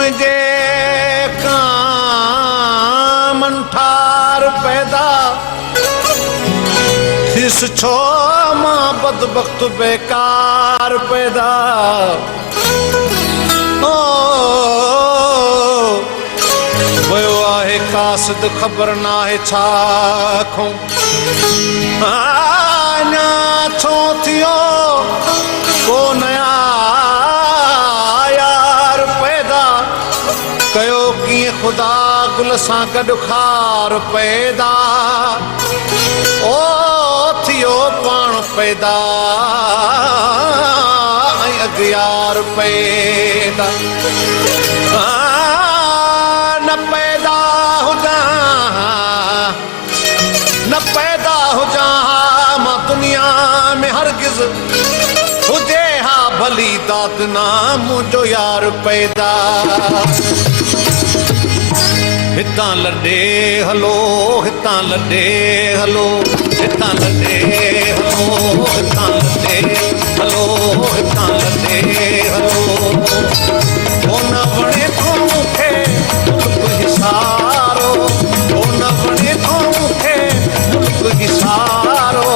मुझे कामन ठार पैदा थिस छो मां बदबख्त बेकार पैदा वयो आहे कासिद ख़बर ना है छा खो अञा छो थियो को नया यार पैदा कयो कीअं ख़ुदा गुल सां गॾु खार पैदा ओ थियो पाण पैदा ऐं अॻियार पैदा न पैदा हुजां मां दुनिया में हरगिज़ हुजे हा भली दाद ना मुंहिंजो यार पैदा हितां लॾे हलो हितां लॾे हलो हितां लॾे हलो हितां लॾे हलो हितां लॾे हलो ओ न वणे थो मूंखे मुल्क हिसारो ओ न वणे थो मूंखे मुल्क हिसारो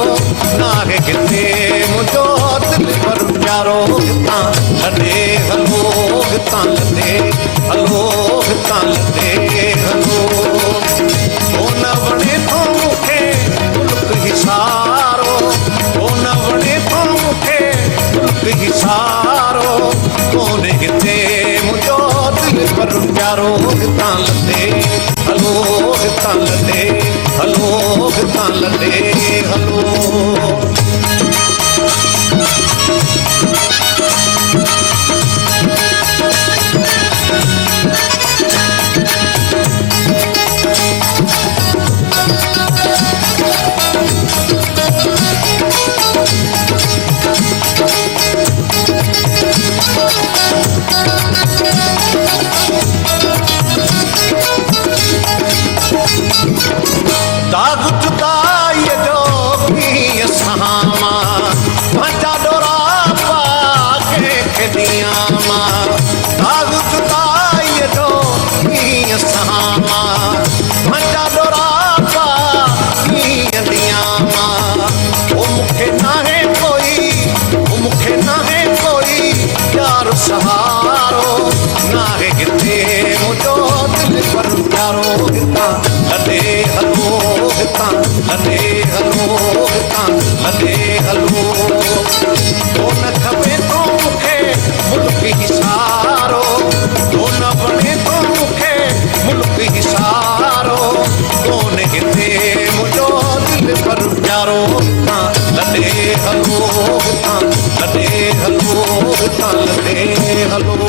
नाहे किथे मुंहिंजो दिलि पर प्यारो हितां लॾे हलो हितां लॾे हलो हितां लॾे हलो ओ न वणे थो मूंखे मुल्क हिसारो ओ न वणे थो मूंखे मुल्क हिसारो कोन्हे हिते मुंहिंजो दिलि पर प्यारो हितां लॾे हलो हितां लॾे हलो हितां लॾे हलो दाग जुदाईअ जो कीअं सहामा पंहिंजा डोरा पाके ॾियां मां दाग जुदाईअ जो कीअं सहामा पंहिंजा डोरा पाके ॾियां मां ओ मूंखे नाहे कोई यार सहारो नाहे किथे मुंहिंजो दिलि पर प्यारो हितां लॾे हलो हितां लॾे हलो हितां लॾे हलो ओ न खपे थो मूंखे मुल्क हिसारो ओ न वणे थो मूंखे मुल्क हिसारो कोन्हे हिते मुंहिंजो दिलि पर प्यारो हितां लॾे हलो हितां लॾे हलो हितां लॾे हलो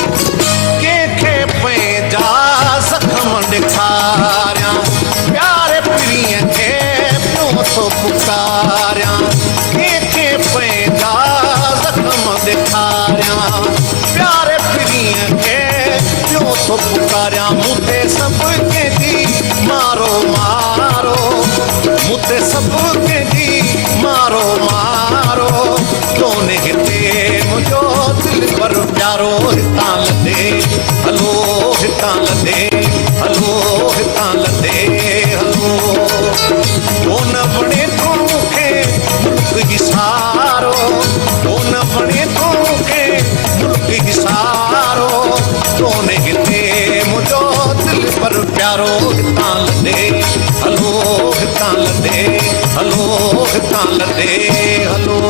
कंहिंखे पंहिंजा ज़ख़्म ॾेखारियां प्यारे पीअ खे पियो थो पुकारियां कंहिंखे पंहिंजा ज़ख़्म ॾेखारियां प्यारे पीअ खे पियो थो पुकारियां मूं ते सभु कंहिंजी मारो मारो मूं ते सभु कंहिंजी मारो मारो कोन्हे हिते मुंहिंजो दिलि पर प्यारो हितां लॾे हलो हितां लॾे हलो हितां लॾे हलो ओ न वणे थो मूंखे मुल्क हिसारो ओ न वणे थो मूंखे मुल्क हिसारो कोन्हे हिते मुंहिंजो दिलि पर प्यारो हितां लॾे हलो हितां लॾे हलो हितां लॾे हलो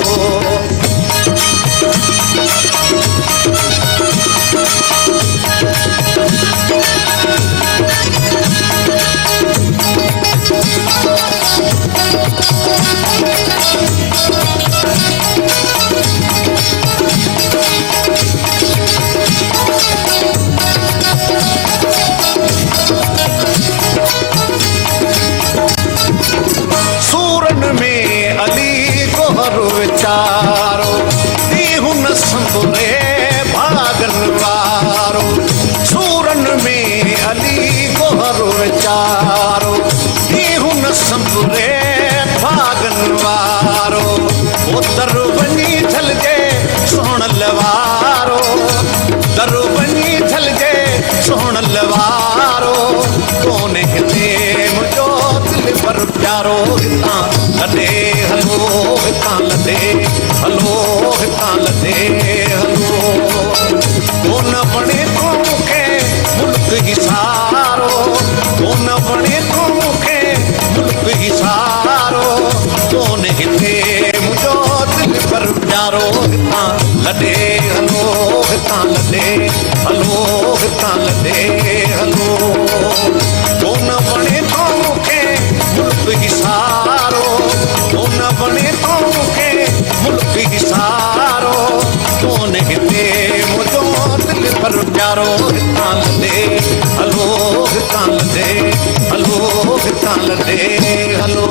यारो इहो न संभरे भागन वारो उतर वञी झलजे सोहणल वारो दर वञी झलजे सोहणल वारो कोन्हे हिते मुंहिंजो दिलि पर प्यारो हितां लॾे हलो हितां लॾे हलो हितां लॾे हलो कोन बणे तो मूंखे मुल्क ई सारो कोन बणे तो मूंखे मुल्क ई सारो कोन हिते मुंहिंजो दिलि पर प्यारो हितां लॾे हलो हितां लॾे हलो हितां लॾे हलो कोन बणे तो मूंखे मुल्क ई सारो कोन बणे तो मूंखे मुल्क ई सारो कोन हिते मुंहिंजो दिलि पर प्यारो हितां लॾे हलो हितां लॾे हलो हितां लॾे हलो